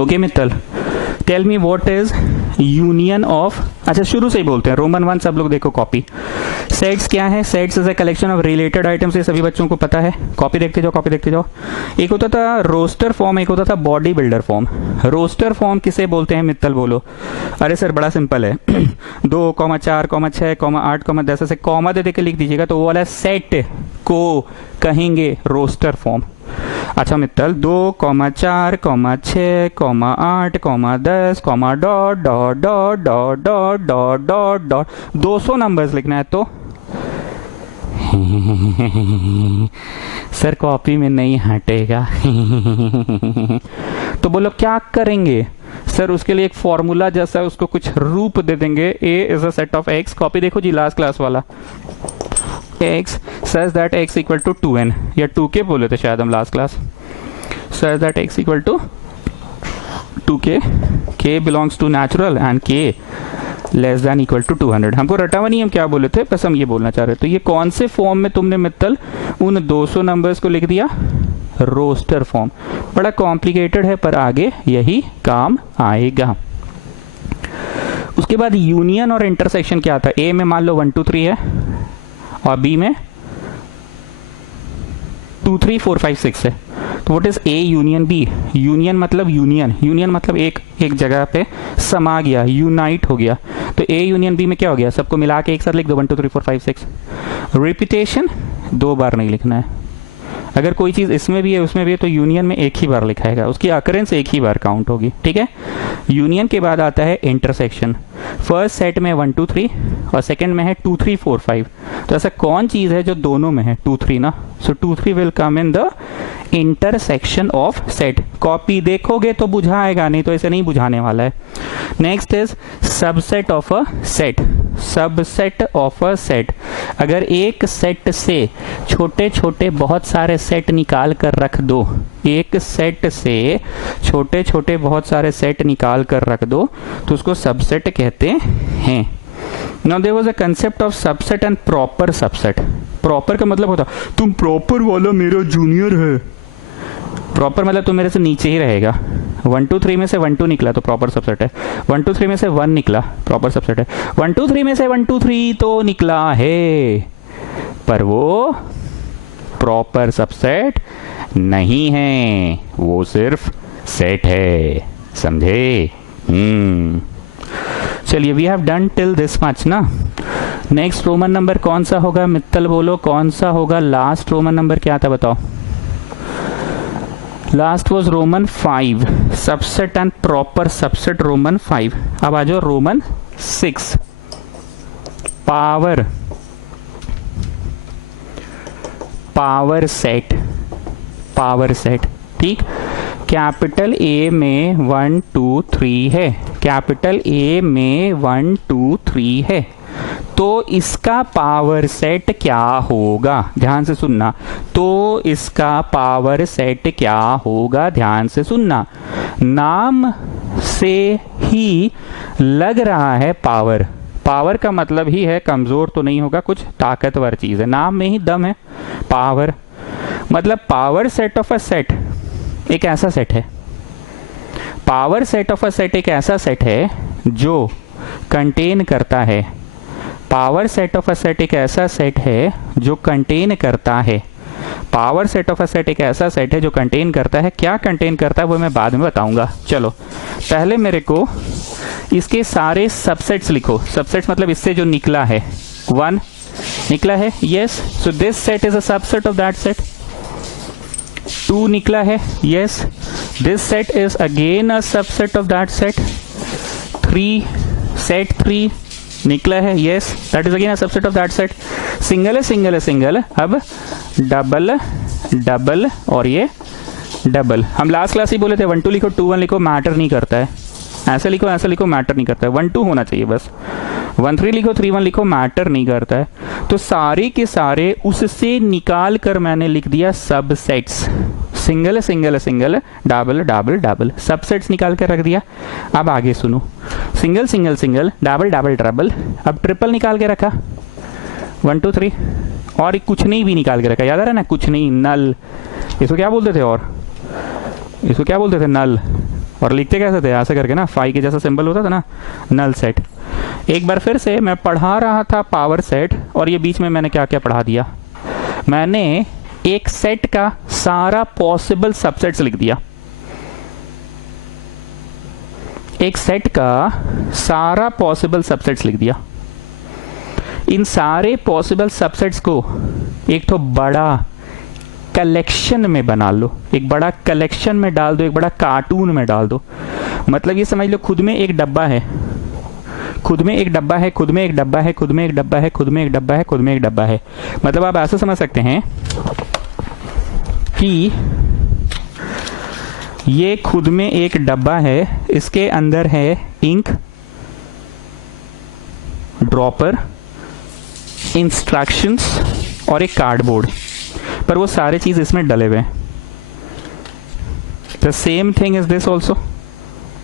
Okay Mittal, tell me what is union of, अच्छा शुरू से ही बोलते हैं, रोमन 1 सब लोग देखो कॉपी। सेट्स क्या है? Sets is a collection of related items, ये सभी बच्चों को पता है, कॉपी देखते जाओ, कॉपी देखते जाओ। एक होता था रोस्टर फॉर्म, एक होता था body builder form. Roster form किसे बोलते हैं मित्तल बोलो? अरे सर बड़ा सिंपल है 2, 4, 6, 8, 10 ऐसे कॉमा दे के लिख दीजिएगा तो वो वाला सेट को कहेंगे रोस्टर फॉर्म। अच्छा Mittal, 2, 4, 6, 8, 10, dot dot dot dot dot dot dot dot 200 numbers लिखना है तो सर कॉपी में नहीं हटेगा तो बोलो क्या करेंगे? सर उसके लिए एक फॉर्मूला जैसा उसको कुछ रूप दे देंगे, A is a set of X. Copy देखो जी, लास्ट क्लास वाला, x such that x equal to 2n या 2k बोले थे शायद हम last class, such that x equal to 2k, k belongs to natural and k less than equal to 200। हमको रटा हुआ नहीं, हम क्या बोले थे, बस हम ये बोलना चाह रहे थे। तो ये कौन से फॉर्म में तुमने मित्तल उन 200 नंबर्स को लिख दिया? Roster form. बड़ा कॉम्प्लिकेटेड है पर आगे यही काम आएगा। उसके बाद यूनियन और इंटरसेक्शन क्या आता है? ए में मान लो 1 2 3 है और बी में 2 3 4 5 6 है, तो what is A union B? Union मतलब यूनियन, यूनियन मतलब एक जगह पे समा गया, यूनाइट हो गया। तो ए यूनियन बी में क्या हो गया? सबको मिला के एक साथ लिख दो, 1 2 3 4 5 6। रिपीटेशन 2 बार नहीं लिखना है। अगर कोई चीज इसमें भी है उसमें भी है तो यूनियन में एक ही बार लिखाएगा, उसकी अकरेंस एक ही बार काउंट होगी, ठीक है। यूनियन के बाद आता है इंटरसेक्शन। फर्स्ट सेट में 1 2 3 और सेकंड में है 2 3 4 5। तो ऐसा कौन चीज है जो दोनों में है? 2 3 ना, सो 2 3 will come in the intersection of set. Copy देखोगे तो बुझाएगा, नहीं तो ऐसे नहीं बुझाने वाला है। Next is subset of a set. Subset of a set, अगर एक सेट से छोटे छोटे बहुत सारे सेट निकाल कर रख दो, एक सेट से छोटे छोटे बहुत सारे सेट निकाल कर रख दो तो उसको सबसेट कहते हैं। Now there was a concept of subset and proper subset. Proper का मतलब होता तुम प्रॉपर वाला मेरा जूनियर है, प्रॉपर मतलब तुम मेरे से नीचे ही रहेगा। 1 2 3 में से 1 2 निकला तो प्रॉपर सबसेट है, 1 2 3 में से 1 निकला प्रॉपर सबसेट है, 1 2 3 में से 1 2 3 तो निकला है पर वो प्रॉपर सबसेट नहीं है, वो सिर्फ सेट है, समझे? चलिए, we have done till this much ना। नेक्स्ट रोमन नंबर कौन सा होगा मित्तल बोलो, कौन सा होगा? लास्ट रोमन नंबर क्या था बताओ? Last was Roman 5, subset and proper subset Roman 5। अब आ जाओ Roman 6, power power set. Power set, ठीक। कैपिटल ए में 1 2 3 है, कैपिटल ए में 1 2 3 है, तो इसका पावर सेट क्या होगा? ध्यान से सुनना। तो इसका पावर सेट क्या होगा? ध्यान से सुनना। नाम से ही लग रहा है पावर, पावर का मतलब ही है कमजोर तो नहीं होगा, कुछ ताकतवर चीज है, नाम में ही दम है। पावर मतलब power set of a set एक ऐसा सेट है, power set of a set एक ऐसा सेट है जो कंटेन करता है, power set of a set एक ऐसा सेट है जो कंटेन करता है, power set of a set एक ऐसा सेट है जो कंटेन करता है। क्या कंटेन करता है वो मैं बाद में बताऊंगा। चलो पहले मेरे को इसके सारे सबसेट्स लिखो। सबसेट्स मतलब इससे जो निकला है, 1 निकला है, yes, so this set is a subset of that set. 2 निकला है, yes, this set is again a subset of that set. 3 set 3 निकला है, yes, that is again a subset of that set. Single है, single है, single, अब double double और ये double. हम लास्ट क्लास ही बोले थे 1 2 लिखो 2 1 लिखो, मैटर नहीं करता है, ऐसे लिखो मैटर नहीं करता है, 1 2 होना चाहिए बस। 1 3 लिखो 3 1 लिखो, मैटर नहीं करता है। तो सारे के सारे उससे निकाल कर मैंने लिख दिया subsets. Single single single, double double double, subsets निकाल कर रख दिया। अब आगे सुनो, single single single, double double triple, अब ट्रिपल निकाल के रखा 1 2 3, और कुछ नहीं भी निकाल के रखा, याद आ रहा है ना, कुछ नहीं, नल, इसको क्या बोलते थे, और इसको क्या बोलते थे, नल। और लिखते कैसे थे, ऐसे करके ना, फाई के जैसा सिंबल होता था ना, नल सेट। एक बार फिर से मैं पढ़ा रहा था पावर सेट, और ये बीच में मैंने क्या क्या पढ़ा दिया, मैंने एक सेट का सारा पॉसिबल सबसेट्स लिख दिया। एक सेट का सारा पॉसिबल सबसेट्स लिख दिया। इन सारे पॉसिबल सबसेट्स को एक तो बड़ा कलेक्शन में बना लो, एक बड़ा कलेक्शन में डाल दो, एक बड़ा कार्टून में डाल दो। मतलब ये समझ लो खुद में एक डब्बा है, खुद में एक डब्बा है, खुद में एक डब्बा है, खुद में एक डब्बा है, खुद में एक डब्बा है, खुद में एक डब्बा है। मतलब आप ऐसा समझ सकते हैं कि ये खुद में एक डब्बा है, इसके अंदर है इंक, ड्रॉपर, इंस्ट्रक्शंस और एक कार्डबोर्ड, पर वो सारे चीज इसमें डले हुए हैं। The same thing is this also,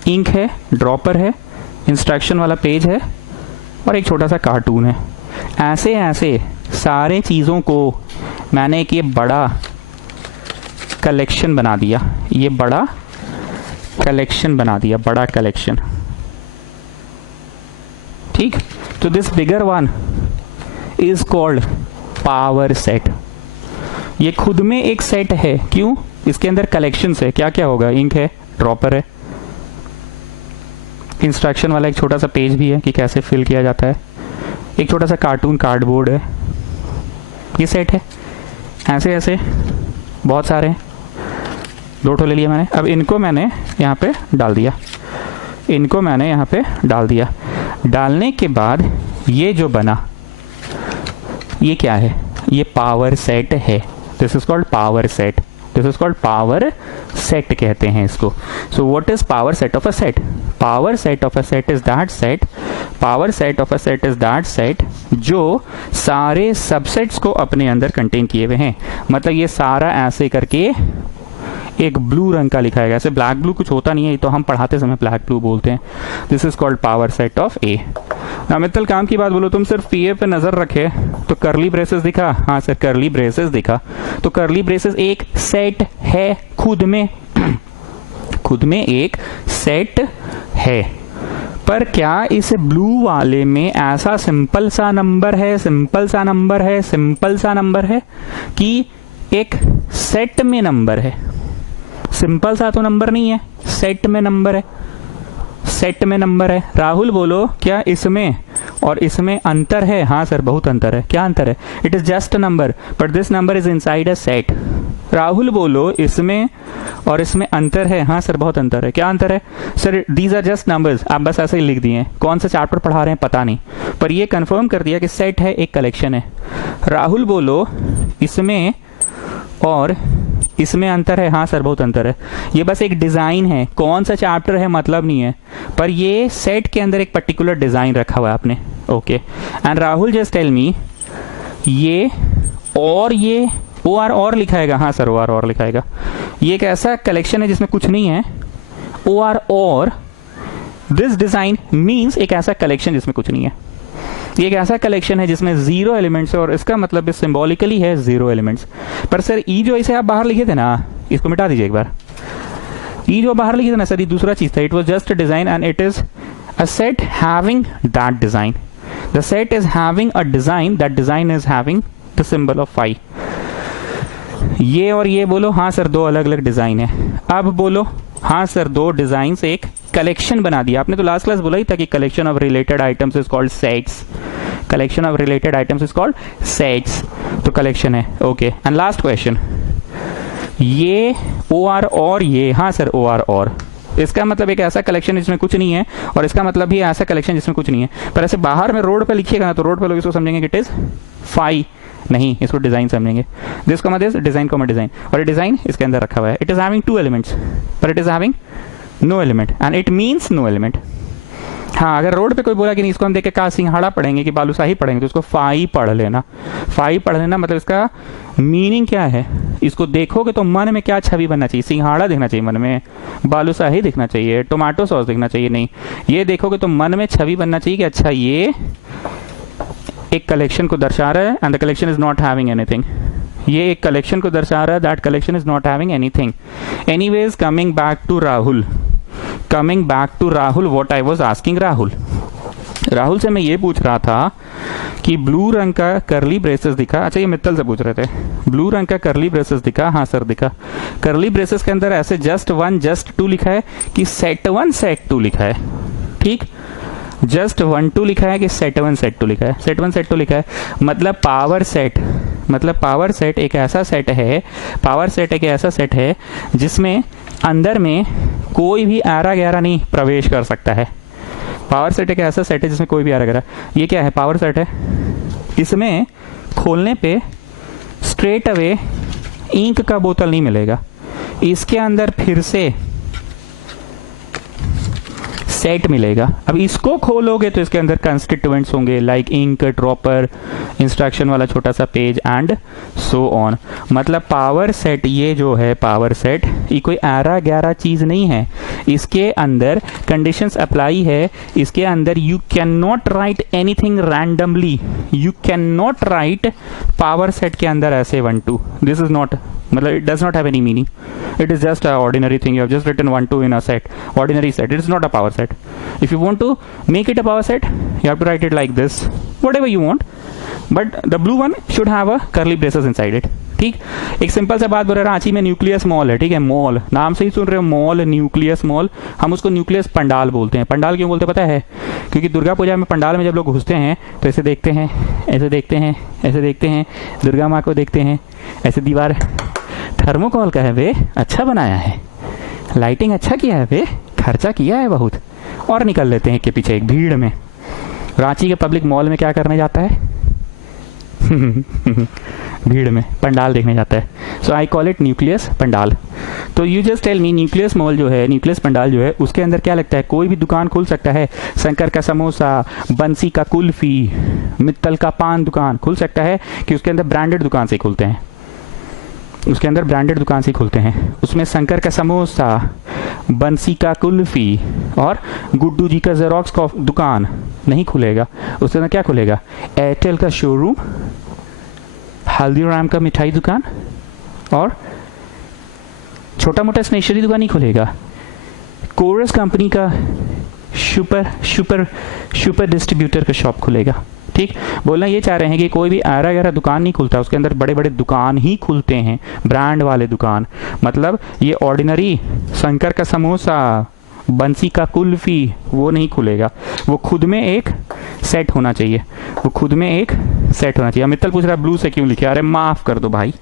ink है, ड्रॉपर है, इंस्ट्रक्शन वाला पेज है और एक छोटा सा कार्टून है। ऐसे ऐसे सारे चीजों को मैंने एक ये बड़ा कलेक्शन बना दिया, ये बड़ा कलेक्शन बना दिया, बड़ा कलेक्शन। ठीक, तो this bigger one is called power set. ये खुद में एक सेट है, क्यों? इसके अंदर कलेक्शंस है। क्या क्या होगा? इंक है, ड्रॉपर है, इंस्ट्रक्शन वाला एक छोटा सा पेज भी है कि कैसे फिल किया जाता है, एक छोटा सा कार्टून कार्डबोर्ड है, ये सेट है। ऐसे ऐसे बहुत सारे हैं, 2 ठो ले लिया मैंने। अब इनको मैंने यहाँ पे डाल दिया, इनको मैंने यहाँ पे डाल दिया। डालने के बाद ये जो बना, ये क्या है? ये पावर सेट है। This is called power set, this is called power set कहते हैं इसको। So what is power set of a set? Power set of a set is that set, power set of a set is that set जो सारे subsets को अपने अंदर contain किए हुए हैं। मतलब ये सारा ऐसे करके एक ब्लू रंग का लिखा है, ऐसे ब्लैक ब्लू कुछ होता नहीं है, तो हम पढ़ाते समय ब्लैक ब्लू बोलते हैं। This is called power set of A. ना मित्तल काम की बात बोलो, तुम सिर्फ पीए पे नजर रखे तो करली ब्रेसेस दिखा, हाँ सर करली ब्रेसेस दिखा, तो करली ब्रेसेस एक सेट है खुद में, खुद में एक सेट है। पर क्या इस ब्लू वाले में ऐसा सिंपल सा नंबर है, सिंपल सा नंबर है, सिंपल सा नंबर है कि एक सेट में नंबर है? सिंपल सा तो नंबर नहीं है, सेट में नंबर है, सेट में नंबर है। राहुल बोलो क्या इसमें और इसमें अंतर है? हाँ सर बहुत अंतर है। क्या अंतर है? It is just a number but this number is inside a set. Rahul बोलो इसमें और इसमें अंतर है? हाँ सर बहुत अंतर है। क्या अंतर है? Sir these are just numbers. आप बस ऐसे ही लिख दिए, कौन सा चैप्टर पढ़ा रहे हैं पता नहीं, पर ये कंफर्म कर दिया कि सेट है, एक कलेक्शन है। राहुल बोलो इसमें और इसमें अंतर है? हाँ सर बहुत अंतर है। ये बस एक डिजाइन है, कौन सा चैप्टर है मतलब नहीं है, पर ये सेट के अंदर एक पर्टिकुलर डिजाइन रखा हुआ है आपने। Okay, and Rahul just tell me ये और ये ओ आर और लिखाएगा? हाँ सर ओ आर और लिखाएगा। ये एक ऐसा कलेक्शन है जिसमें कुछ नहीं है, ओ आर और दिस डिजाइन मीन्स एक ऐसा कलेक्शन जिसमें कुछ नहीं है। ये एक ऐसा कलेक्शन है जिसमें 0 एलिमेंट्स है और इसका मतलब सिंबॉलिकली है 0 एलिमेंट्स। पर सर ई जो इसे आप बाहर लिखे थे ना, इसको मिटा दीजिए एक बार। ई जो बाहर लिखे थे ना सर, ये दूसरा चीज था। It was just a design and it is a set having that design. The set is having a design, that design is having the symbol of phi. ये और ये बोलो हाँ सर 2 अलग अलग डिजाइन है। अब बोलो हाँ सर 2 डिजाइन से एक कलेक्शन बना दिया। आपने तो लास्ट क्लास बोला ही था कि collection of related items is called sets, collection of related items is called sets. तो कलेक्शन है। ओके, एंड लास्ट क्वेश्चन, ये ओ आर और ये, हाँ सर ओ आर और, इसका मतलब एक ऐसा कलेक्शन जिसमें कुछ नहीं है और इसका मतलब भी ऐसा कलेक्शन जिसमें कुछ नहीं है। पर ऐसे बाहर में रोड पे लिखिएगा ना तो रोड पे लोग इसको समझेंगे कि इट इज फाई, नहीं इसको डिजाइन समझेंगे। This comma this, design comma design, और ये डिजाइन इसके अंदर रखा हुआ है। इट इज हैविंग 2 एलिमेंट्स पर it is having no element and it means no element. हाँ, अगर रोड पे कोई बोला कि नहीं इसको हम देख के का सिंघाड़ा पढ़ेंगे कि बालूशाही पढ़ेंगे, तो इसको फाई पढ़ लेना। फाई पढ़ लेना मतलब इसका मीनिंग क्या है, इसको देखोगे तो मन में क्या छवि बनना चाहिए? सिंघाड़ा दिखना चाहिए मन में, बालूशाही दिखना चाहिए, टोमेटो सॉस दिखना चाहिए? नहीं, ये देखोगे तो मन में छवि बनना चाहिए कि अच्छा ये एक कलेक्शन को दर्शा रहा है and the collection is not having anything. ये एक कलेक्शन को दर्शा रहा है, that collection is not having anything. Anyways coming back to Rahul, coming back to Rahul, what I was asking Rahul से मैं ये पूछ रहा था कि ब्लू रंग का करली ब्रेसेस दिखा। अच्छा, ये मित्तल से पूछ रहे थे, ब्लू रंग का करली ब्रेसेस दिखा। हाँ सर दिखा। करली ब्रेसेस के अंदर ऐसे जस्ट 1 जस्ट 2 लिखा है कि सेट 1 सेट 2 लिखा है? ठीक, जस्ट 1 2 लिखा है कि सेट 1 सेट 2 लिखा है? सेट 1 सेट 2 लिखा है। मतलब पावर सेट एक ऐसा सेट है, जिसमें अंदर में कोई भी आरा गहरा नहीं प्रवेश कर सकता है। पावर सेट एक ऐसा सेट है जिसमें कोई भी आरा गहरा। ये क्या है? पावर सेट है। इसमें खोलने पे स्ट्रेट अवे इंक का बोतल नहीं मिलेगा। इसके अंदर फिर से सेट मिलेगा। अब इसको खोलोगे तो इसके अंदर कंस्टिट्यूएंट्स होंगे लाइक इंक, ड्रॉपर, इंस्ट्रक्शन वाला छोटा सा पेज एंड सो ऑन। मतलब पावर सेट, ये जो है पावर सेट, ये कोई आरा गहरा चीज नहीं है। इसके अंदर कंडीशंस अप्लाई है। इसके अंदर you can not right anything randomly. You can not right power set के अंदर ऐसे 1 2। दिस इज नॉट, मतलब it does not have any meaning. It is just a ordinary thing. You have just written 1 2 in a set, ordinary set. It is not a power set. If you want to make it a power set, you have to write it like this, whatever you want, but the blue one should have a curly braces inside it. ठीक, एक simple सा बात बोल रहे, रांची में nucleus mall है। ठीक है, मॉल, नाम से ही सुन रहे हो, मॉल, न्यूक्लियस मॉल। हम उसको न्यूक्लियस पंडाल बोलते हैं। पंडाल क्यों बोलते हैं पता है? क्योंकि दुर्गा पूजा में पंडाल में जब लोग घुसते हैं तो ऐसे देखते हैं, ऐसे देखते हैं, ऐसे देखते हैं, दुर्गा माँ को देखते हैं, ऐसे दीवार थर्मोकॉल का है वे, अच्छा बनाया है, लाइटिंग अच्छा किया है वे, खर्चा किया है बहुत, और निकल लेते हैं के पीछे एक भीड़ में। रांची के पब्लिक मॉल में क्या करने जाता है? भीड़ में पंडाल देखने जाता है। So I call it nucleus pandal. तो you just tell me, nucleus mall जो है, न्यूक्लियस पंडाल जो है, उसके अंदर क्या लगता है? कोई भी दुकान खुल सकता है। शंकर का समोसा, बंसी का कुल्फी, मित्तल का पान दुकान खुल सकता है कि उसके अंदर ब्रांडेड दुकान से खुलते हैं। उसके अंदर ब्रांडेड दुकान से खुलते हैं। उसमें शंकर का समोसा, बंसी का कुल्फी और गुड्डू जी का जेरोक्स का दुकान नहीं खुलेगा। उसके अंदर क्या खुलेगा? एयरटेल का शोरूम, हल्दीराम का मिठाई दुकान और छोटा मोटा स्टेशनरी दुकान नहीं खुलेगा। कोरस कंपनी का सुपर डिस्ट्रीब्यूटर का शॉप खुलेगा। ठीक, बोलना ये चाह रहे हैं कि कोई भी आरा गहरा दुकान नहीं खुलता, उसके अंदर बड़े बड़े दुकान ही खुलते हैं, ब्रांड वाले दुकान। मतलब ये ऑर्डिनरी शंकर का समोसा, बंसी का कुल्फी वो नहीं खुलेगा। वो खुद में एक सेट होना चाहिए, वो खुद में एक सेट होना चाहिए। मित्तल पूछ रहा है ब्लू से क्यों लिखे? अरे माफ कर दो भाई,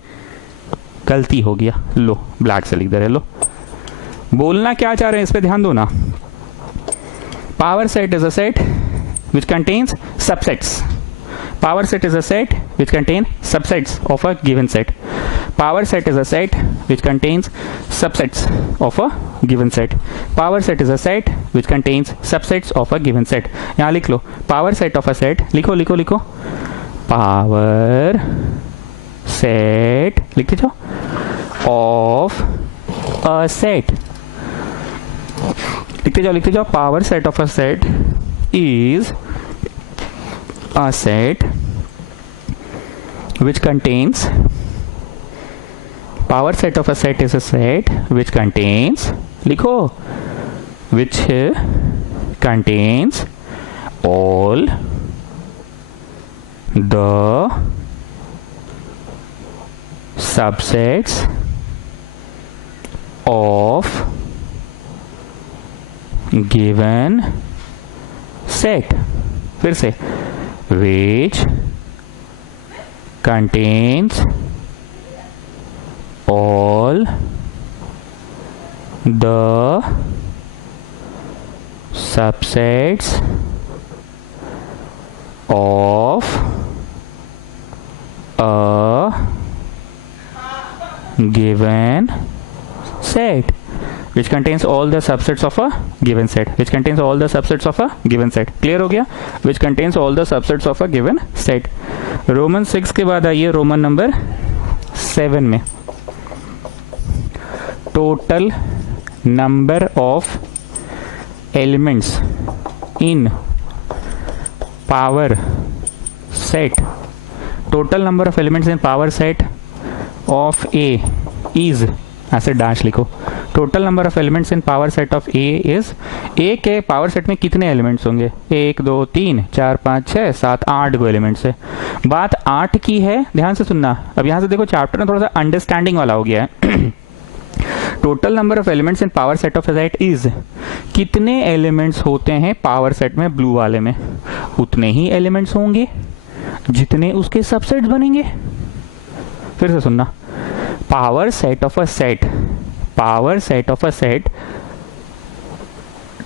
गलती हो गया, लो ब्लैक से लिख दे रहे। लो, बोलना क्या चाह रहे हैं इस पे ध्यान दो ना। Power set is a set which contains subsets. Power set is a set which contains subsets of a given set. Power set is a set which contains subsets of a given set. Power set is a set which contains subsets of a given set. यहाँ लिख लो power set of a set. लिखो लिखो लिखो, power set, लिखते जाओ, of a set. लिखते जाओ power set of a set is a set which contains, power set of a set is a set which contains, लिखो, which contains all the subsets of given set. फिर से, which contains all the subsets of a given set. Which contains all the subsets of a given set. Which contains all the subsets of a given set. Clear हो गया? Which contains all the subsets of a given set. Roman 6 के बाद आइए Roman number 7 में। Total number of elements in power set. Total number of elements in power set of A is, ऐसे dash लिखो, total number of elements in power set of A is, A के power set में कितने elements होंगे? 1 2 3 4 5 6 7 8 गो elements है। बात 8 की है, ध्यान से सुनना। अब यहां से देखो चैप्टर में थोड़ा सा अंडरस्टैंडिंग वाला हो गया है। Total number of elements in power set of A set is, कितने एलिमेंट्स होते हैं पावर सेट में ब्लू वाले में? उतने ही एलिमेंट्स होंगे जितने उसके सबसेट्स बनेंगे। फिर से सुनना, power set of a set, power set of a set,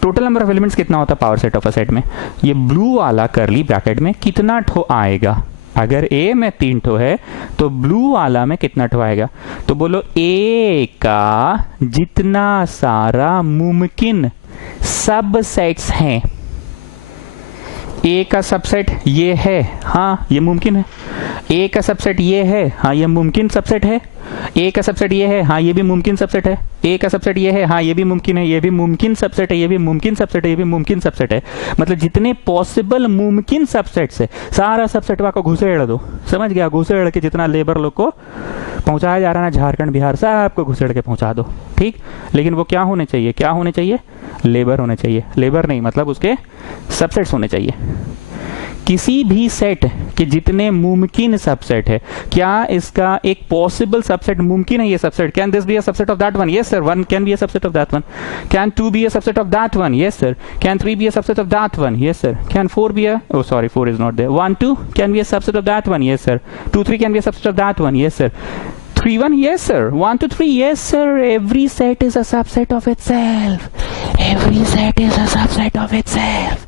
total number of elements कितना होता है power set of a set में? ये ब्लू वाला करली ब्रैकेट में कितना ठो आएगा? अगर ए में 3 ठो है तो ब्लू वाला में कितना ठो आएगा? तो बोलो ए का जितना सारा मुमकिन सबसेट्स हैं, ए का सबसेट ये है, हाँ ये मुमकिन है। ए का सबसेट ये है, हाँ ये मुमकिन सबसेट है। ए का सबसेट ये है, हाँ ये भी मुमकिन सबसेट है। ए का सबसेट ये है, हाँ ये भी मुमकिन है, ये भी मुमकिन सबसेट है, ये भी मुमकिन सबसेट है, ये भी मुमकिन सबसेट है। मतलब जितने पॉसिबल मुमकिन सबसेट्स है सारा सबसेट को घुसेड़ दो। समझ गया? घुसेड़ के जितना लेबर लोग को पहुंचाया जा रहा है ना, झारखंड बिहार सबको घुसेड़ के पहुंचा दो, ठीक। लेकिन वो क्या होने चाहिए? क्या होने चाहिए? लेबर होने चाहिए। लेबर नहीं, मतलब उसके सबसेट्स होने चाहिए। किसी भी सेट के जितने मुमकिन सबसेट है, क्या इसका एक पॉसिबल सबसेट मुमकिन है? ये subset, can this be a subset of that one? Yes sir. 1 can be a subset of that one. Can 2 be a subset of that one? Yes sir. Can 3 be a subset of that one? Yes sir. Can 4 be a, oh sorry 4 is not there, 1 2 can be a subset of that one? Yes sir. 2 3 can be a subset of that one? Yes sir. 3 1? Yes sir. 1 2 3? Yes sir. Every set is a subset of itself. Every set is a subset of itself.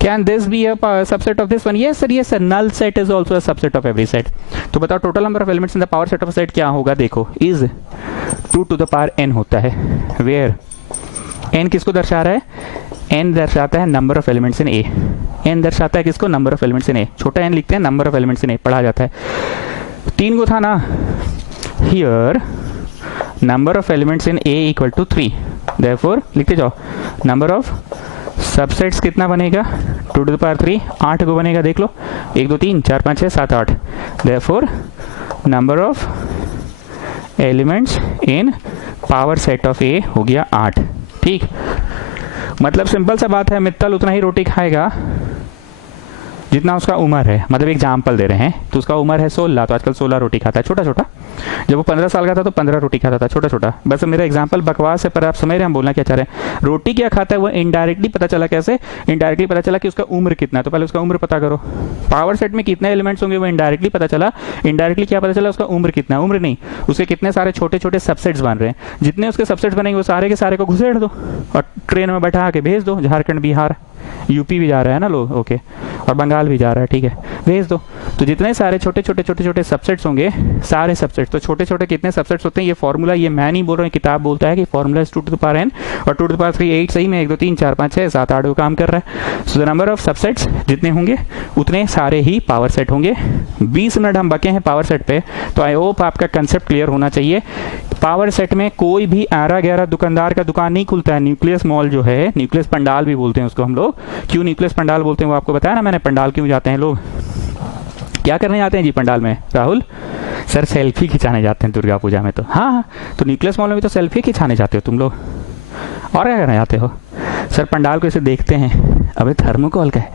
Can this be a subset of this one? Yes sir. Yes sir. Null set is also a subset of every set. तो बताओ total number of elements in the power set of a set क्या होगा? देखो, is 2 to the power n होता है। Where n किसको दर्शा रहा है? n दर्शाता है number of elements in A. n दर्शाता है किसको? Number of elements in A. छोटा n लिखते हैं, number of elements in A पढ़ा जाता है। 3 को था ना, here number of elements in A equal to 3। Therefore लिखते जाओ, नंबर ऑफ सबसेट्स कितना बनेगा? 2 to the power 3, 8 को बनेगा। देख लो, 1 2 3 4 5 6 7 8। Therefore number of elements in power set of A हो गया 8, ठीक। मतलब सिंपल सा बात है, मित्तल उतना ही रोटी खाएगा जितना उसका उम्र है। मतलब एग्जाम्पल दे रहे हैं, तो उसका उम्र है 16, तो आजकल 16 रोटी खाता है, छोटा छोटा। जब वो 15 साल का था तो 15 रोटी खाता था, छोटा छोटा। बस मेरा एग्जाम्पल बकवास है, पर आप समझ रहे हैं हम बोलना क्या चाह रहे हैं। रोटी क्या खाता है वो इनडायरेक्टली पता चला। कैसे इनडायरेक्टली पता चला? कि उसका उम्र कितना है, तो पहले उसका उम्र पता करो। पावर सेट में कितने एलिमेंट्स होंगे वो इनडायरेक्टली पता चला। इनडायरेक्टली क्या पता चला? उसका उम्र कितना है। उम्र नहीं, उसके कितने सारे छोटे छोटे सबसेट्स बन रहे हैं। जितने उसके सबसेट्स बनेंगे वो सारे के सारे को घुसेड़ दो और ट्रेन में बैठा के भेज दो। झारखंड बिहार यूपी भी जा रहा है ना लोग, ओके, और बंगाल भी जा रहा है, ठीक है, भेज दो। तो जितने सारे छोटे छोटे छोटे छोटे सबसेट्स होंगे, सारे सबसेट्स, तो छोटे छोटे कितने सबसेट्स होते हैं? ये फॉर्मूला, ये मैं नहीं बोल रहा हूँ, किताब बोलता है कि formula is 2 to the power n, और 2 to the power 3 8 सही में 1 2 3 4 5 6 7 8 काम कर रहा है। So the number of subsets जितने होंगे उतने सारे ही पावर सेट होंगे। 20 मिनट हम बके हैं पावर सेट पे, तो आई होप आपका कंसेप्ट क्लियर होना चाहिए। पावर सेट में कोई भी 11 दुकानदार का दुकान नहीं खुलता है। न्यूक्लियस मॉल जो है, न्यूक्लियस पंडाल भी बोलते हैं उसको हम लोग। क्यों न्यूक्लियस पंडाल बोलते हैं वो आपको बताया ना मैंने। पंडाल क्यों जाते हैं लोग? क्या करने जाते हैं जी पंडाल में? राहुल सर सेल्फी खिंचाने जाते हैं दुर्गा पूजा में। तो हाँ, तो न्यूक्लियस मॉल में भी तो सेल्फी खिंचाने जाते हो तुम लोग, और क्या करने जाते हो? सर पंडाल को इसे देखते हैं। अबे थर्मोकोल का है,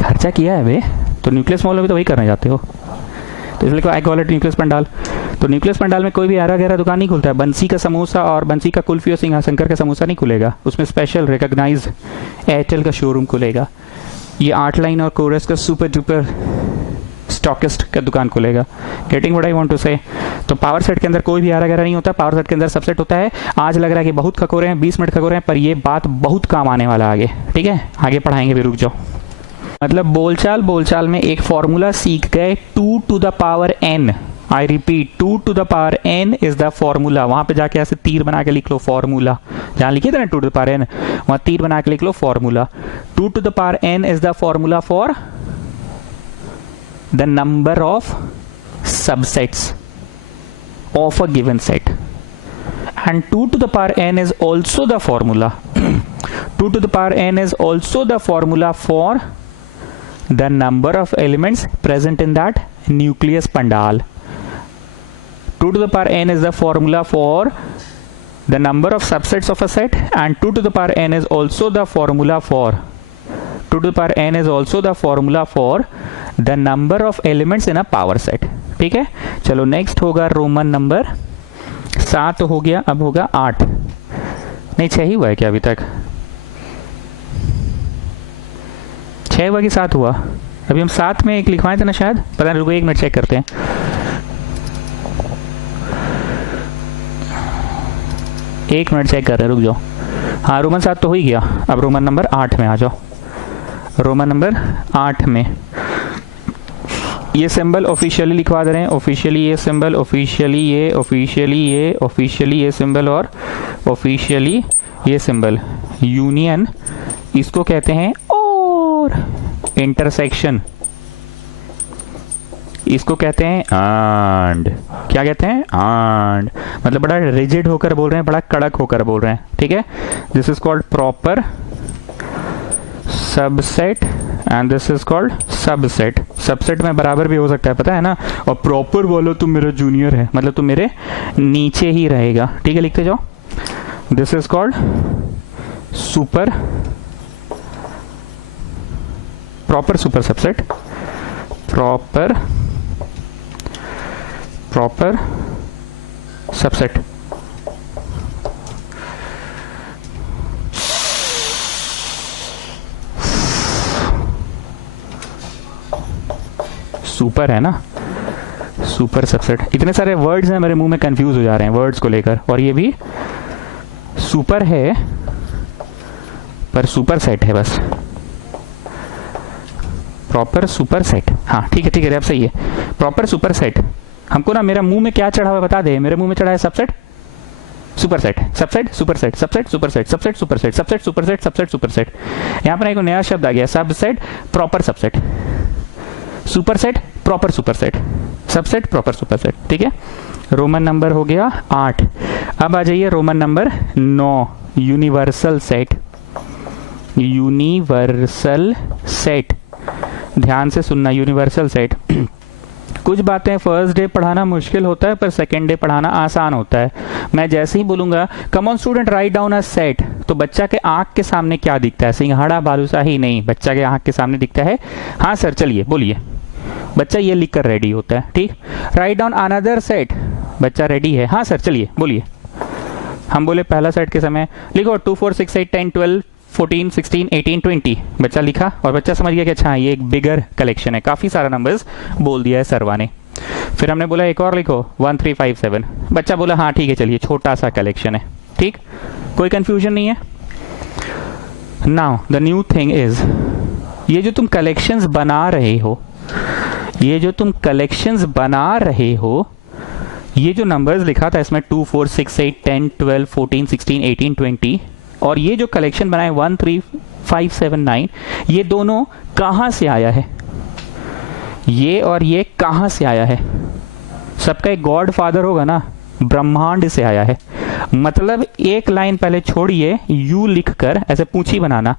खर्चा किया है बे, तो न्यूक्लियस मॉल में भी तो वही करने जाते हो। तो इसलिए आई कॉल इट न्यूक्लियस पंडाल। तो न्यूक्लियस पंडाल में कोई भी 11 दुकान नहीं खुलता है। बंसी का समोसा और बंसी का कुल्फी और सिंहाशंकर का समोसा नहीं खुलेगा। उसमें स्पेशल रिकॉग्नाइज एयरटेल का शोरूम खुलेगा। ये 8 लाइन और कोरस का सुपर डुपर स्टॉकिस्ट का दुकान खुलेगा। Getting what I want to say? तो पावर सेट के अंदर कोई भी 11 नहीं होता। पावर सेट के अंदर सबसेट होता है। आज लग रहा है कि बहुत खकोरे हैं, 20 मिनट खकोरे हैं, पर ये बात बहुत काम आने वाला आगे, ठीक है? आगे पढ़ाएंगे, भी रुक जाओ। मतलब बोलचाल में एक फॉर्मूला सीख गए, 2 to the power n। I repeat, 2 to the power n is the formula. वहां पे जाके ऐसे तीर बना के लिख लो फॉर्मूला। जहां लिखे थे ना 2 to the power n, वहां तीर बना के लिख लो formula. 2 to the power n is the formula for the number of subsets of a given set, and 2 to the power n is also the formula 2 to the power n is also the formula for the number of elements present in that nucleus pandal। 2 to the power n is the formula for the number of subsets of a set, and 2 to the power n is also the formula for 2 to the power n is also the formula for the number of elements in a power set. ठीक है, चलो next होगा Roman number 7 हो गया, अब होगा 8, नहीं 6 ही हुआ है क्या अभी तक? 6 हुआ कि 7 हुआ? अभी हम 7 में एक लिखवाए थे ना शायद, पता नहीं, रुको 1 मिनट चेक करते हैं। एक मिनट चेक कर रहे हैं, रुक जाओ। हाँ, रोमन 7 तो हो ही गया, अब रोमन नंबर 8 में आ जाओ। रोमन नंबर 8 में ये सिंबल ऑफिशियली लिखवा दे रहे हैं, ऑफिशियली ये सिंबल, ऑफिशियली ये, ऑफिशियली ये, ऑफिशियली ये सिंबल और ऑफिशियली ये सिंबल। यूनियन इसको कहते हैं, और इंटरसेक्शन इसको कहते हैं एंड। क्या कहते हैं? एंड। मतलब बड़ा रिजिड होकर बोल रहे हैं, बड़ा कड़क होकर बोल रहे हैं, ठीक है। This is called proper subset and this is called subset. Subset में बराबर भी हो सकता है, पता है ना। और प्रॉपर बोलो तुम मेरा जूनियर है, मतलब तुम मेरे नीचे ही रहेगा, ठीक है। लिखते जाओ। This is called super proper super subset, proper subset. Super है ना, सुपर सबसेट। इतने सारे वर्ड्स हैं, मेरे मुंह में कंफ्यूज हो जा रहे हैं वर्ड्स को लेकर। और ये भी सुपर है पर सुपर सेट है बस, प्रॉपर सुपर सेट। हाँ ठीक है ठीक है, अब सही है, प्रॉपर सुपर सेट। हमको ना, मेरा मुंह में क्या चढ़ा हुआ बता दे। मेरे मुंह में चढ़ा है subset super set, subset super set, subset super set, subset super set, subset super set, subset super set. यहाँ पर एक नया शब्द आ गया, subset proper subset, super set proper super set, subset proper super set, ठीक है। रोमन नंबर हो गया 8। अब आ जाइए Roman number 9, universal set. Universal set, ध्यान से सुनना, यूनिवर्सल सेट। कुछ बातें फर्स्ट डे पढ़ाना मुश्किल होता है, पर सेकेंड डे पढ़ाना आसान होता है। मैं जैसे ही बोलूंगा come on student write down a set, तो बच्चा के आंख के सामने क्या दिखता है? सिंघाड़ा बालूशाही नहीं, बच्चा के आंख के सामने दिखता है, हाँ सर चलिए बोलिए। बच्चा ये लिख कर रेडी होता है, ठीक। राइट डाउन अनदर सेट, बच्चा रेडी है, हाँ सर चलिए बोलिए। हम बोले पहला सेट के समय लिखो 2 4 6 8 10 12 14 16 18 20, बच्चा लिखा और बच्चा समझ गया कि अच्छा ये एक बिगर कलेक्शन है, काफ़ी सारा नंबर्स बोल दिया है सरवा ने। फिर हमने बोला एक और लिखो 1 3 5 7, बच्चा बोला हाँ ठीक है चलिए छोटा सा कलेक्शन है, ठीक, कोई कंफ्यूजन नहीं है। Now the new thing is, ये जो तुम कलेक्शंस बना रहे हो, ये जो तुम कलेक्शंस बना रहे हो, ये जो नंबर्स लिखा था इसमें 2 4 6 8 10 12 14 16 18 20, और ये जो कलेक्शन बनाए 1 3 5 7 9, ये दोनों कहाँ से आया है? ये और ये कहाँ से आया है? सबका एक गॉड फादर होगा ना, ब्रह्मांड से आया है। मतलब एक लाइन पहले छोड़िए, यू लिखकर ऐसे पूंछी बनाना,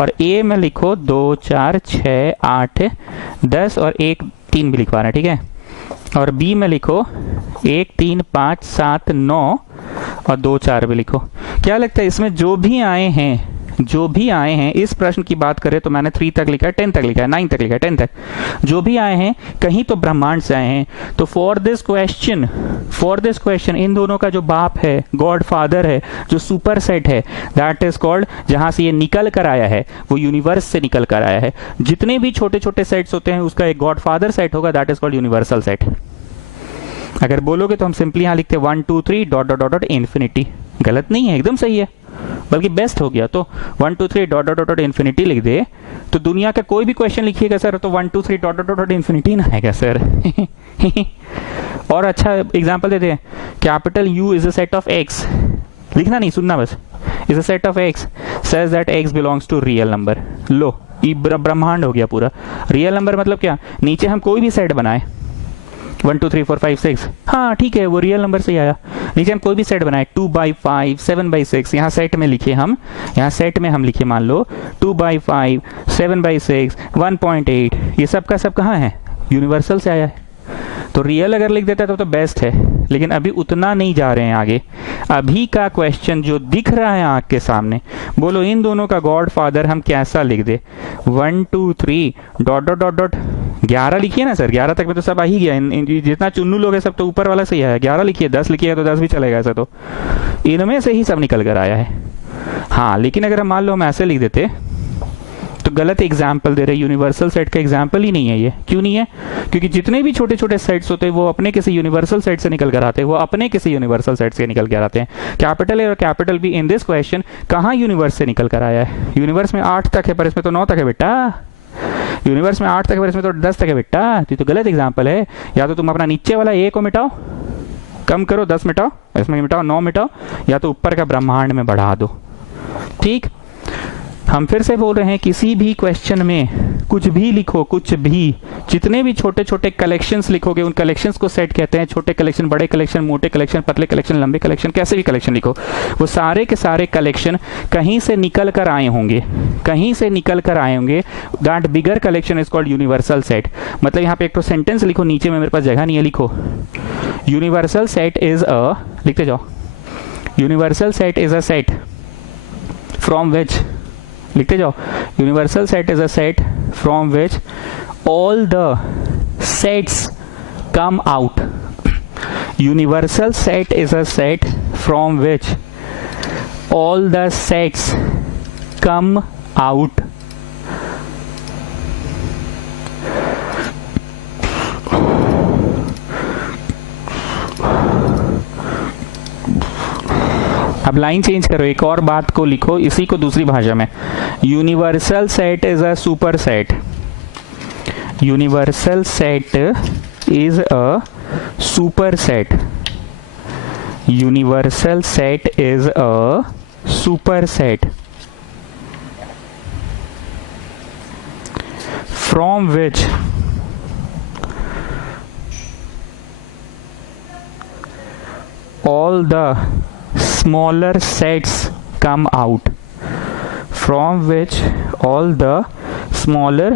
और ए में लिखो 2 4 6 8 10 और 1 3 भी लिखवाना, ठीक है। और बी में लिखो 1 3 5 7 9 और 2 4 भी लिखो। क्या लगता है इसमें जो भी आए हैं, जो भी आए हैं, इस प्रश्न की बात करें तो मैंने 3 तक लिखा है, 10 तक लिखा है, 9 तक लिखा है, 10 तक, जो भी आए हैं कहीं तो ब्रह्मांड से आए हैं। तो फॉर दिस क्वेश्चन इन दोनों का जो बाप है, गॉड फादर है, जो सुपर सेट है, दैट इज कॉल्ड, जहां से ये निकल कर आया है वो यूनिवर्स से निकल कर आया है। जितने भी छोटे छोटे सेट्स होते हैं उसका एक गॉड फादर सेट होगा, that is called universal set. अगर बोलोगे तो हम सिंपली यहां लिखते 1 2 3 डॉट डॉट डॉट इन्फिनिटी। गलत नहीं है, एकदम सही है, बल्कि बेस्ट हो गया। तो 1 2 3 डॉट डॉट डॉट इन्फिनिटी लिख दे, तो दुनिया का कोई भी क्वेश्चन लिखिएगा सर तो 1 2 3 डॉट डॉट डॉट इन्फिनिटी ना आएगा सर। और अच्छा एग्जांपल देते हैं, capital U is a set of X, लिखना नहीं, सुनना बस, is a set of X says that X belongs to real number. लो ये ब्रह्मांड हो गया पूरा। रियल नंबर मतलब क्या? नीचे हम कोई भी सेट बनाए 1 2 3 4 5 6, हाँ ठीक है वो रियल नंबर से ही आया। नीचे हम कोई भी सेट बनाए 2 by 5 7 by 6, यहाँ सेट में लिखे हम, यहाँ सेट में हम लिखे मान लो 2 by 5 7 by 6 1.8, ये सब का सब कहाँ है? यूनिवर्सल से आया है। तो रियल अगर लिख देता तो बेस्ट है, लेकिन अभी उतना नहीं जा रहे हैं आगे। अभी का क्वेश्चन जो दिख रहा है आँख के सामने, बोलो इन दोनों का गॉड फादर हम कैसा लिख दे? 1 2 3 डॉट डॉट डॉट डॉट 11 लिखिए ना सर, 11 तक में तो सब आ ही गया। जितना चुन्नू लोग है सब तो ऊपर वाला से ही आया। 11 लिखिए, 10 लिखिए तो 10 भी चलेगा, ऐसा तो इनमें से ही सब निकल कर आया है। हाँ, लेकिन अगर मान लो हम ऐसे लिख देते तो गलत एग्जाम्पल दे रहे। यूनिवर्सल सेट का एग्जाम्पल ही नहीं है ये। क्यों नहीं है? क्योंकि जितने भी छोटे छोटे सेट्स होते हैं वो अपने किसी यूनिवर्सल सेट से निकल कर आते हैं, वो अपने किसी यूनिवर्सल सेट से निकल कर आते हैं। कैपिटल ए और capital be in this question कहाँ यूनिवर्स से निकल कर आया है? यूनिवर्स में 8 तक है, पर इसमें तो 9 तक है बेटा। यूनिवर्स में 8 तक है, पर इसमें तो 10 तक है बेटा। तो गलत एग्जाम्पल है। या तो तुम अपना नीचे वाला ए को मिटाओ, कम करो, 10 मिटाओ, इसमें मिटाओ, 9 मिटाओ, या तो ऊपर का ब्रह्मांड में बढ़ा दो। ठीक, हम फिर से बोल रहे हैं, किसी भी क्वेश्चन में कुछ भी लिखो, कुछ भी, जितने भी छोटे छोटे कलेक्शंस लिखोगे उन कलेक्शंस को सेट कहते हैं। छोटे कलेक्शन, बड़े कलेक्शन, मोटे कलेक्शन, पतले कलेक्शन, लंबे कलेक्शन, कैसे भी कलेक्शन लिखो, वो सारे के सारे कलेक्शन कहीं से निकल कर आए होंगे, कहीं से निकल कर आए होंगे। That bigger collection is called universal set. मतलब यहाँ पे एक तो सेंटेंस लिखो, नीचे में मेरे पास जगह नहीं है, लिखो यूनिवर्सल सेट इज अ, लिखते जाओ, universal set is a set from which, लिखते जाओ, universal set is a set from which all the sets come out. Universal set is a set from which all the sets come out. अब line change करो, एक और बात को लिखो, इसी को दूसरी भाषा में। Universal set is a super set. Universal set is a super set. Universal set is a super set from which all the smaller sets come out, from which all the smaller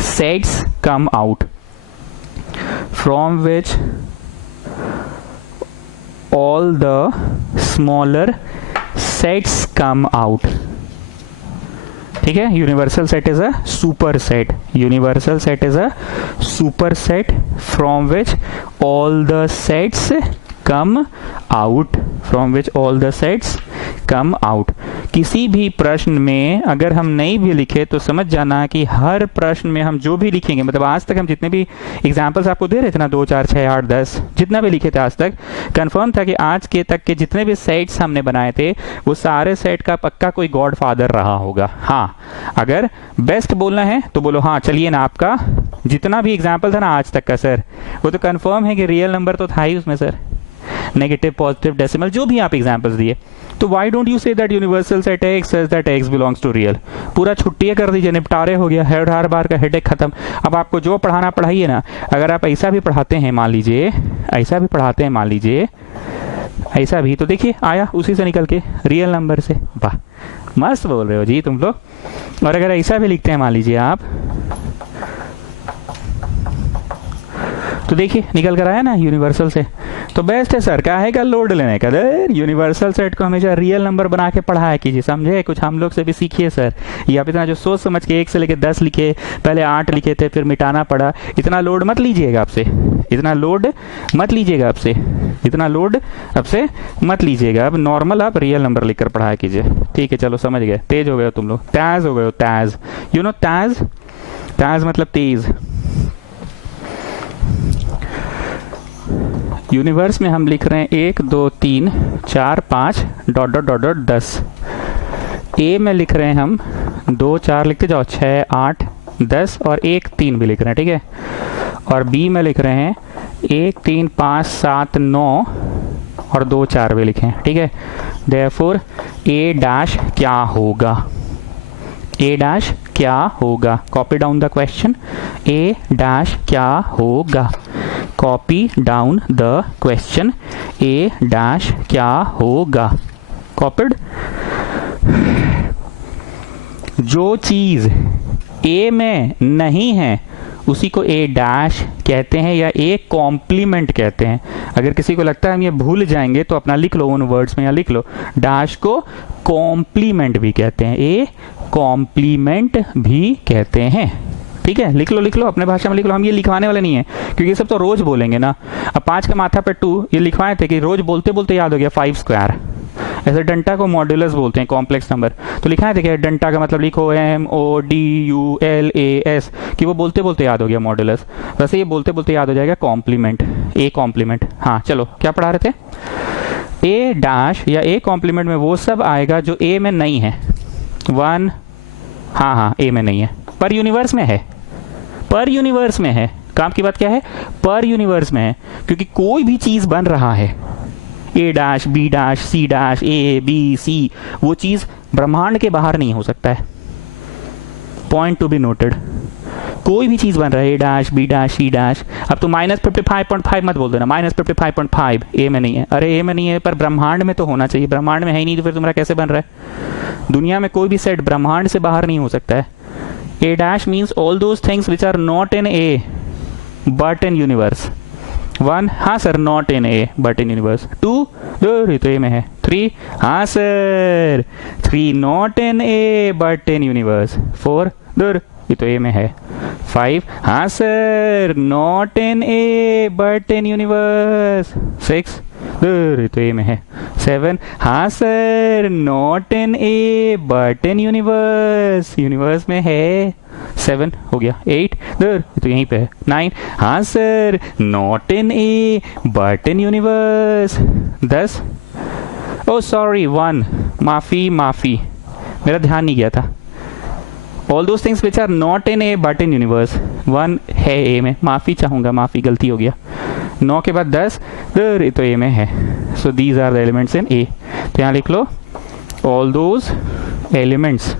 sets come out, from which all the smaller sets come out। ठीक है, universal set is a super set. Universal set is a super set from which all the sets come out, from which all the sets come out. किसी भी प्रश्न में अगर हम नहीं भी लिखे तो समझ जाना कि हर प्रश्न में हम जो भी लिखेंगे, मतलब आज तक हम जितने भी एग्जाम्पल्स आपको दे रहे थे ना, 2 4 6 8 10 जितना भी लिखे थे आज तक, कंफर्म था कि आज के तक के जितने भी सेट्स हमने बनाए थे वो सारे सेट का पक्का कोई गॉड फादर रहा होगा। हाँ, अगर बेस्ट बोलना है तो बोलो हाँ चलिए ना, आपका जितना भी एग्जाम्पल था ना आज तक का सर, वो तो कंफर्म है कि रियल नंबर तो था ही उसमें सर, नेगेटिव, पॉजिटिव, डेसिमल, जो भी आप एग्जांपल्स दिए। तो why don't you say that universal set X such that X belongs to real. पूरा छुट्टियां कर दीजिए, निपटारे हो गया, हर बार का हेडेक खत्म। अब आपको जो पढ़ाना पढ़ाइए ना। अगर आप ऐसा भी पढ़ाते हैं मान लीजिए, ऐसा भी पढ़ाते हैं मान लीजिए, ऐसा भी, तो देखिए आया उसी से निकल के रियल नंबर से। वाह, मस्त बोल रहे हो जी तुम लोग। और अगर ऐसा भी लिखते हैं मान लीजिए आप, तो देखिए निकल कर आया ना यूनिवर्सल से। तो बेस्ट है सर, क्या है, क्या लोड लेने का। यूनिवर्सल सेट को हमेशा रियल नंबर बना के पढ़ाया कीजिए, समझे? कुछ हम लोग से भी सीखिए सर। ये आप इतना जो सोच समझ के 1 से लेकर 10 लिखे, पहले 8 लिखे थे फिर मिटाना पड़ा, इतना लोड मत लीजिएगा आपसे, इतना लोड मत लीजिएगा आपसे, इतना लोड आपसे मत लीजिएगा। अब नॉर्मल आप रियल नंबर लिखकर पढ़ाया कीजिए। ठीक है, चलो समझ गए। तेज हो गए हो तुम लोग, तेज हो गए हो, तेज, यू नो तेज, तेज मतलब तेज। यूनिवर्स में हम लिख रहे हैं 1 2 3 4 5 डॉट डॉट डॉट डॉट 10। ए में लिख रहे हैं हम 2 4 लिखते जाओ, 6 8 10 और 1 3 भी लिख रहे हैं, ठीक है। और बी में लिख रहे हैं 1 3 5 7 9 और 2 4 भी लिखे हैं, ठीक है। देयरफॉर ए डैश क्या होगा, ए डैश क्या होगा। Copy down the question, A dash क्या होगा। Copy down the question, A dash क्या होगा। कॉपीड। जो चीज ए में नहीं है उसी को ए डैश कहते हैं या ए कॉम्प्लीमेंट कहते हैं। अगर किसी को लगता है हम ये भूल जाएंगे तो अपना लिख लो उन वर्ड्स में, या लिख लो डैश को कॉम्प्लीमेंट भी कहते हैं, ए कॉम्प्लीमेंट भी कहते हैं। ठीक है, लिख लो अपने भाषा में लिख लो, हम ये लिखवाने वाले नहीं है क्योंकि ये सब तो रोज बोलेंगे ना। अब 5 का माथा पे 2 ये लिखवाए थे कि रोज बोलते बोलते याद हो गया 5 स्क्वायर। ऐसे डंटा को मॉड्यूलस बोलते हैं, कॉम्प्लेक्स नंबर। तो लिखाए थे क्या डंटा का मतलब लिखो MODULAS कि वो बोलते बोलते याद हो गया मॉड्यूलस। वैसे ये बोलते बोलते याद हो जाएगा कॉम्प्लीमेंट, ए कॉम्प्लीमेंट। हाँ चलो क्या पढ़ा रहे थे, ए डैश या ए कॉम्प्लीमेंट में वो सब आएगा जो ए में नहीं है। 1 हाँ ए में नहीं है पर यूनिवर्स में है, पर यूनिवर्स में है। काम की बात क्या है, पर यूनिवर्स में है क्योंकि कोई भी चीज बन रहा है A dash B dash C dash A B C, वो चीज ब्रह्मांड के बाहर नहीं हो सकता है। पॉइंट टू बी नोटेड, कोई भी चीज बन रहा है A dash B dash C dash. अब तो -55.5 मत बोल देना, -55.5 ए में नहीं है। अरे ए में नहीं है पर ब्रह्मांड में तो होना चाहिए, ब्रह्मांड में है ही नहीं तो फिर तुम्हारा कैसे बन रहा है। दुनिया में कोई भी सेट ब्रह्मांड से बाहर नहीं हो सकता है। A dash means all those things which are not in A but in universe. 1 हाँ sir not in A but in universe. 2 ये तो A में है। 3 हाँ sir 3 not in A but in universe. 4 ये तो A में है। 5 हाँ sir not in A but in universe. 6 ये तो A में है। 7 हाँ sir not in A but in universe, universe में है। 7 हो गया। 8 ये तो यहीं पे है। 9 हाँ sir not in A but in universe. 10 oh sorry 1 माफी मेरा ध्यान नहीं गया था। All those things which are not in A but in universe. 1 है A में, माफी चाहूंगा, माफी गलती हो गया। 9 के बाद 10 ये तो A में है। So these are the elements in A। तो यहाँ लिख लो all those elements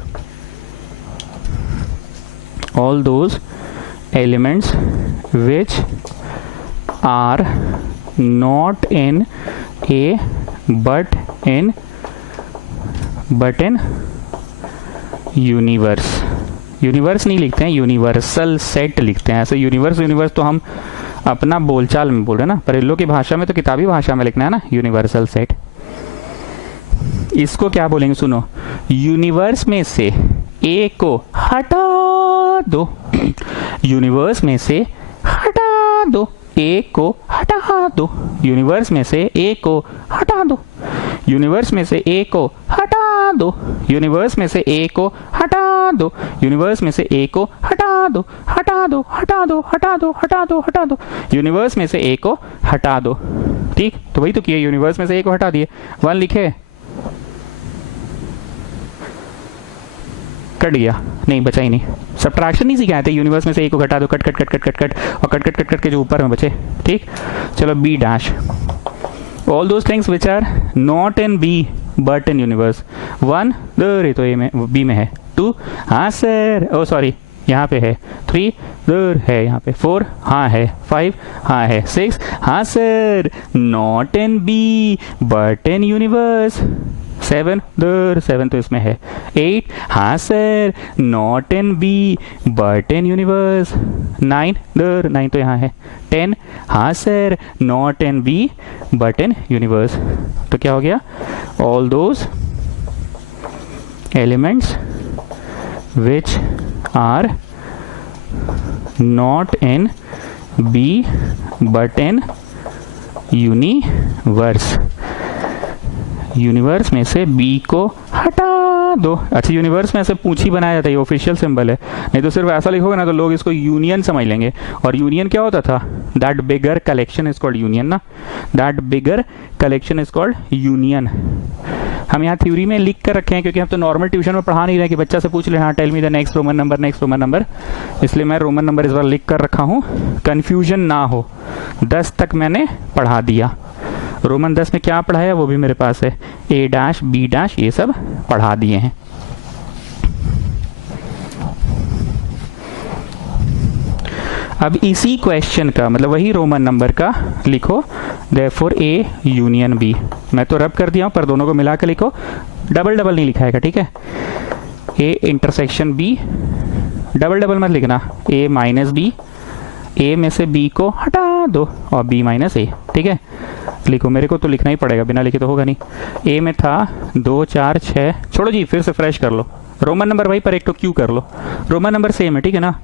which are not in A but in universe नहीं लिखते हैं, यूनिवर्सल सेट लिखते हैं। ऐसे यूनिवर्स तो हम अपना बोलचाल में बोल रहे हैं ना, पर इन लोग की भाषा में तो किताबी भाषा में लिखना है ना यूनिवर्सल सेट। इसको क्या बोलेंगे सुनो, यूनिवर्स में से ए को हटा दो, यूनिवर्स में से हटा दो, ए को हटा दो, यूनिवर्स में से ए को हटा दो, यूनिवर्स में से ए को हटा दो, यूनिवर्स में से ए को हटा दो, यूनिवर्स में से ए को हटा दो, हटा दो, हटा दो, हटा दो, हटा दो, हटा दो, यूनिवर्स में से ए को हटा दो। ठीक, तो वही तो किया, यूनिवर्स में से ए को हटा दिए। 1 लिखे, कट गया, नहीं बचा ही नहीं। सब्ट्रैक्शन नहीं सिखाए थे, यूनिवर्स में से ए को घटा दो, cut cut cut cut cut cut और कट कट कट कट के जो ऊपर में बचे। ठीक, चलो B dash, all those things which are not in B but in universe. 1 दूर तो ए में, बी में है। 2 हाँ सर, ओ सॉरी यहाँ पे है। 3 दूर है यहाँ पे। 4 हाँ है। 5 हाँ है। 6 हाँ sir not in B but in universe. 7 दूर, 7 तो इसमें है। 8 हाँ sir not in B but in universe. 9 दूर, 9 तो यहाँ है। 10 हाँ sir not in B but in universe. तो क्या हो गया, all those elements which are not in B but in universe. Universe में से बी को हटा दो। अच्छा, यूनिवर्स में से पूंछी बनाया जाता है, ये ऑफिशियल सिंबल है, नहीं तो सिर्फ ऐसा लिखोगे ना तो लोग इसको यूनियन समझ लेंगे। और यूनियन क्या होता था, that bigger collection is called union ना, that bigger collection is called union. हम यहाँ थ्योरी में लिख कर रखे हैं क्योंकि हम तो नॉर्मल ट्यूशन में पढ़ा नहीं रहे कि बच्चा से पूछ ले हाँ tell me the next Roman number, next Roman number, इसलिए मैं रोमन नंबर इस बार लिख कर रखा हूँ, कन्फ्यूजन ना हो। 10 तक मैंने पढ़ा दिया, रोमन 10 में क्या पढ़ाया वो भी मेरे पास है, ए डैश बी डैश ये सब पढ़ा दिए हैं। अब इसी क्वेश्चन का मतलब वही रोमन नंबर का लिखो, देयरफॉर ए यूनियन बी। मैं तो रब कर दिया हूं पर दोनों को मिला कर लिखो, डबल डबल नहीं लिखाएगा, ठीक है। A intersection B, double double मत लिखना, ए माइनस बी ए में से बी को हटा दो और बी माइनस ए, ठीक है। लिखो, मेरे को तो लिखना ही पड़ेगा, बिना लिखे तो होगा नहीं। ए में था 2 4 6, छोड़ो जी फिर से फ्रेश कर लो। रोमन नंबर भाई पर एक तो क्यू कर लो, रोमन नंबर सेम है, ठीक है ना।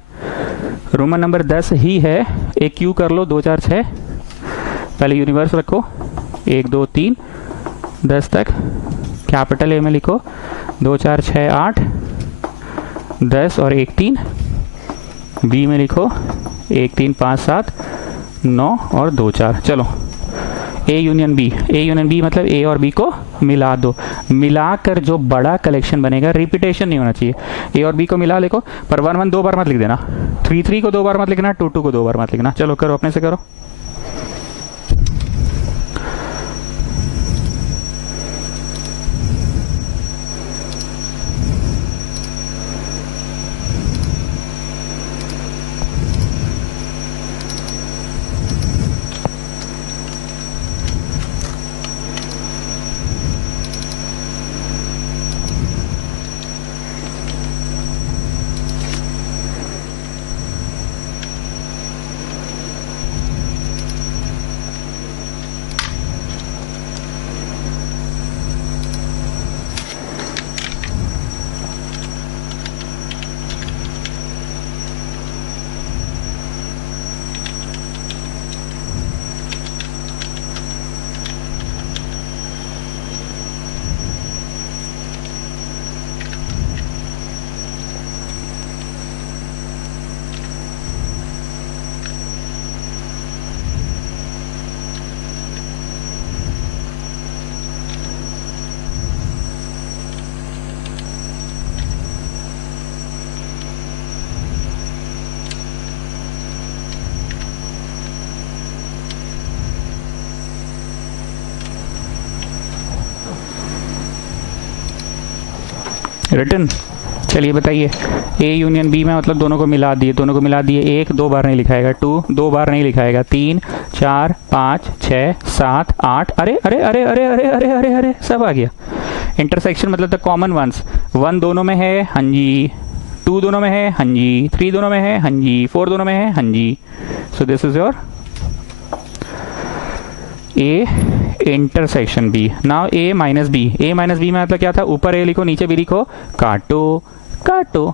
रोमन नंबर 10 ही है, एक क्यू कर लो, 2 4 6। पहले यूनिवर्स रखो, 1 2 3 10 तक। कैपिटल ए में लिखो 2 4 6 8 10 और 1 3। बी में लिखो 1 3 5 7 9 और 2 4। चलो A union B, A union B मतलब ए और बी को मिला दो। मिलाकर जो बड़ा कलेक्शन बनेगा, रिपीटेशन नहीं होना चाहिए। ए और बी को मिला लिखो, पर 1 1 2 बार मत लिख देना, 3 3 को 2 बार मत लिखना, 2 2 को 2 बार मत लिखना। चलो करो, अपने से करो। रिटर्न। चलिए बताइए, ए यूनियन बी में मतलब दोनों को मिला दिए, दोनों को मिला दिए। 1 2 बार नहीं लिखाएगा, 2 2 बार नहीं लिखाएगा, 3 4 5 6 7 8। अरे अरे अरे अरे अरे अरे अरे अरे सब आ गया। इंटरसेक्शन मतलब द कॉमन वंस। 1 दोनों में है, हाँ जी। 2 दोनों में है, हाँ जी। 3 दोनों में है, हाँ जी। 4 दोनों में है, हाँ जी। So this is your A intersection B. Now A minus B. A minus B में मतलब क्या था, ऊपर ए लिखो नीचे बी लिखो, काटो काटो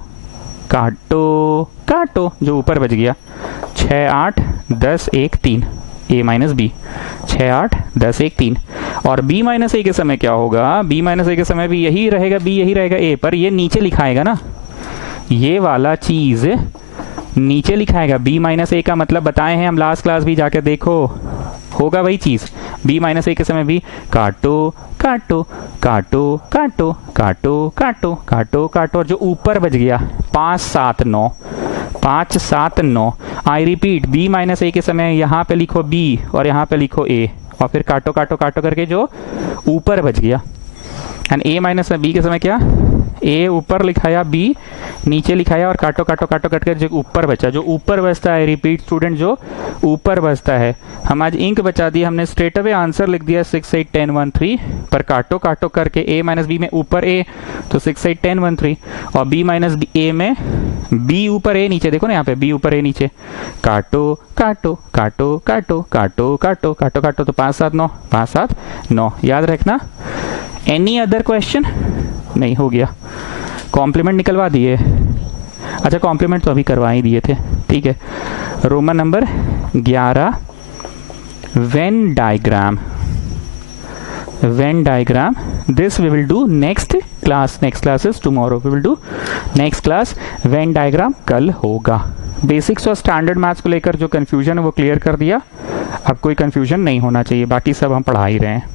काटो काटो, जो ऊपर बच गया 6 8 10 1 3। A minus B 6 8 10 1 3। और बी माइनस ए के समय क्या होगा, बी माइनस ए के समय भी यही रहेगा, बी यही रहेगा ए, पर ये नीचे लिखाएगा ना, ये वाला चीज नीचे लिखाएगा। बी माइनस ए का मतलब बताए हैं हम लास्ट क्लास भी, जाके देखो, होगा वही चीज। बी माइनस ए के समय भी काटो काटो काटो काटो काटो काटो काटो काटो, और जो ऊपर बच गया 5 7 9 5 7 9। आई रिपीट, बी माइनस ए के समय यहाँ पे लिखो बी और यहाँ पे लिखो ए, और फिर काटो काटो काटो करके जो ऊपर बच गया। एंड ए माइनस बी के समय क्या, ए ऊपर लिखाया, बी नीचे लिखाया, और काटो काटो काटो करके जो ऊपर बचा, जो ऊपर बचता है, रिपीट स्टूडेंट, जो ऊपर बचता है। हम आज इंक बचा दिया, हमने स्ट्रेट अवे आंसर लिख दिया 6 8 10 1 3, पर काटो काटो करके ए माइनस बी में ऊपर ए तो 6 8 10 1 3, और बी माइनस ए में बी ऊपर ए नीचे, देखो ना यहाँ पे बी ऊपर ए नीचे, काटो काटो काटो काटो काटो काटो काटो काटो, तो 5 7 9 5 7 9, याद रखना। Any other question? नहीं, हो गया। कॉम्प्लीमेंट निकलवा दिए? अच्छा, कॉम्प्लीमेंट तो अभी करवा ही दिए थे, ठीक है। Roman number 11, Venn diagram. Venn diagram, this we will do next class. Next class is tomorrow, we will do next class. Venn diagram कल होगा। बेसिक्स और स्टैंडर्ड मैथ्स को लेकर जो कंफ्यूजन है वो क्लियर कर दिया, अब कोई कंफ्यूजन नहीं होना चाहिए, बाकी सब हम पढ़ा ही रहे हैं।